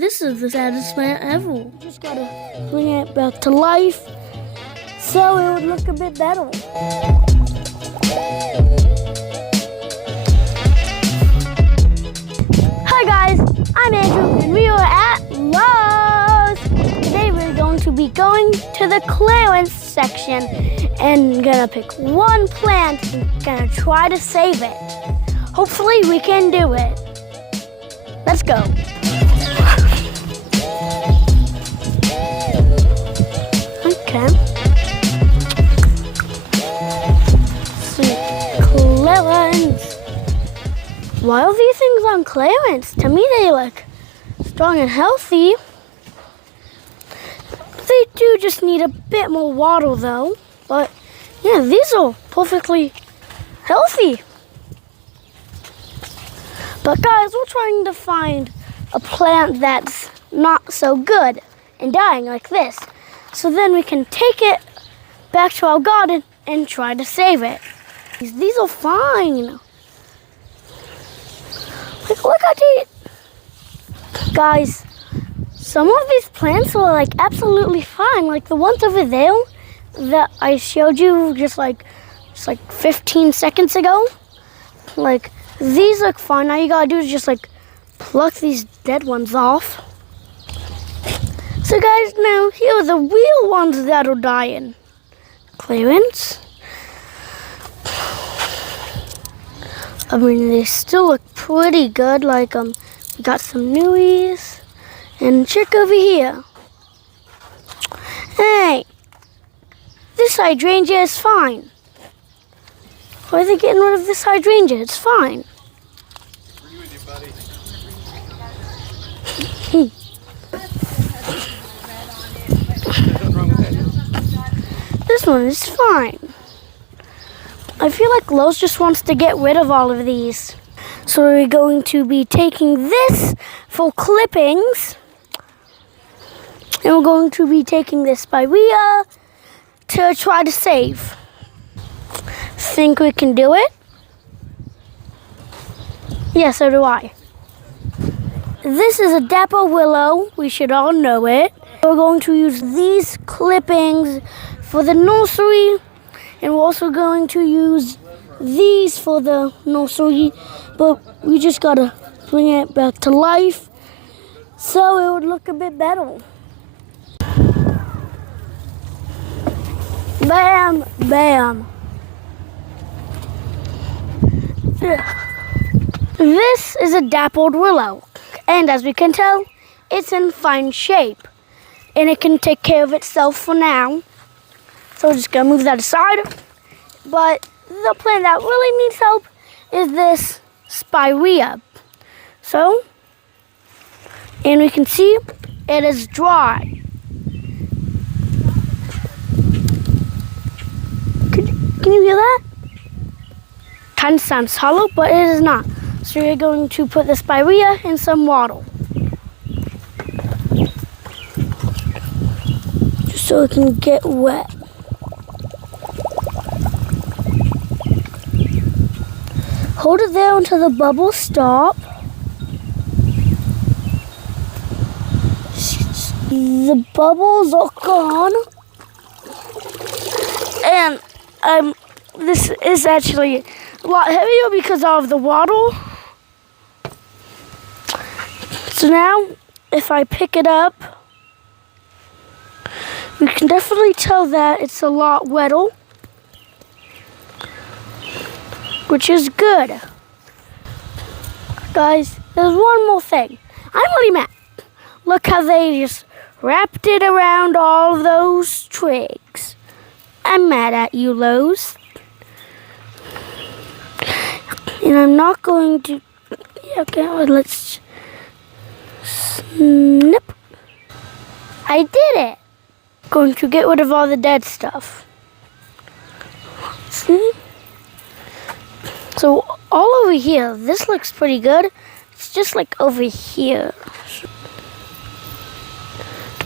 This is the saddest plant ever. Just gotta bring it back to life so it would look a bit better. Hi guys, I'm Andrew and we are at Lowe's. Today we're going to be going to the clearance section and gonna pick one plant and gonna try to save it. Hopefully we can do it. Let's go. Okay. Clearance. Why are these things on clearance? To me they look strong and healthy. They do just need a bit more water though. But yeah, these are perfectly healthy. But guys, we're trying to find a plant that's not so good and dying like this. So then we can take it back to our garden and try to save it. These are fine. Like, look at it. Guys, some of these plants are like absolutely fine. Like the ones over there that I showed you just like 15 seconds ago. Like, these look fine. All you gotta do is just like pluck these dead ones off. So guys, now here are the real ones that are dying. Clearance. I mean, they still look pretty good. Like, we got some newies. And check over here. Hey, this hydrangea is fine. Why are they getting rid of this hydrangea? It's fine. This one is fine. I feel like Lowe's just wants to get rid of all of these. So we're going to be taking this for clippings. And we're going to be taking this Spirea to try to save. Think we can do it? Yeah, so do I. This is a Dappled Willow. We should all know it. We're going to use these clippings for the nursery, and we're also going to use these for the nursery, but we just gotta bring it back to life so it would look a bit better. Bam, bam. This is a Dappled Willow, and as we can tell, it's in fine shape, and it can take care of itself for now. So we're just gonna move that aside. But the plant that really needs help is this Spirea. So, and we can see it is dry. Can you hear that? Kind of sounds hollow, but it is not. So we're going to put the Spirea in some water, just so it can get wet. Hold it there until the bubbles stop. The bubbles are gone. And this is actually a lot heavier because of the water. So now, if I pick it up, you can definitely tell that it's a lot wetter, which is good. Guys, there's one more thing. I'm really mad. Look how they just wrapped it around all of those twigs. I'm mad at you, Lowe's. And I'm not going to... Yeah, okay, well, let's... Snip. I did it. Going to get rid of all the dead stuff. See? So all over here, this looks pretty good. It's just like over here.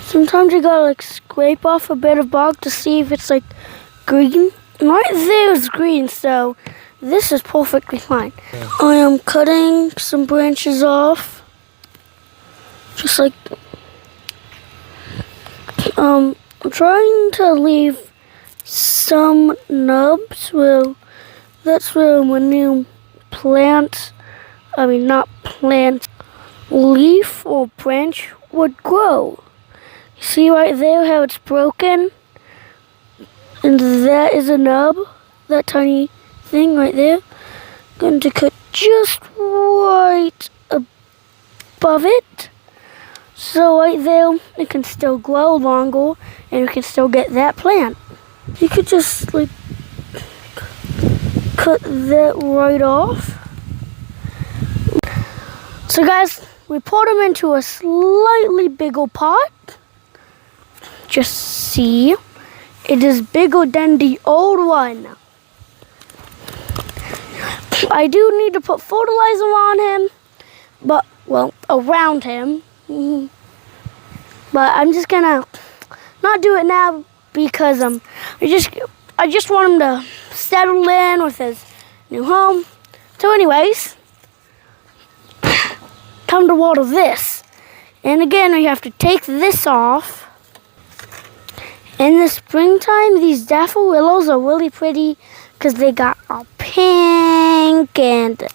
Sometimes you gotta like scrape off a bit of bark to see if it's like green. And right there is green, so this is perfectly fine. I am cutting some branches off. Just like, I'm trying to leave some nubs where, that's where when you plant, not plant, leaf or branch would grow. See right there how it's broken? And that is a nub, that tiny thing right there. Going to cut just right above it. So right there, it can still grow longer and you can still get that plant. You could just like cut that right off. So guys, we poured them into a slightly bigger pot. Just see, it is bigger than the old one. I do need to put fertilizer on him, but, well, around him. But I'm just gonna not do it now because I just want him to settle in with his new home. So anyways, time to water this. And again, we have to take this off. In the springtime, these Dappled Willows are really pretty because they got a pink and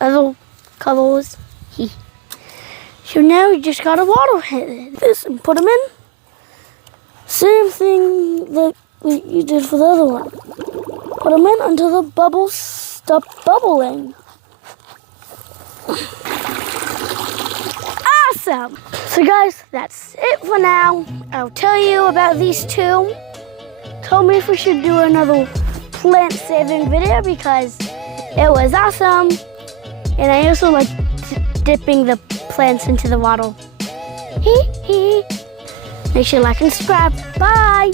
other colors. So now we just gotta water this and put them in. Same thing that you did for the other one. Put them in until the bubbles stop bubbling. Awesome! So guys, that's it for now. I'll tell you about these two. Tell me if we should do another plant saving video because it was awesome. And I also like dipping the plants into the water. Make sure you like and subscribe. Bye!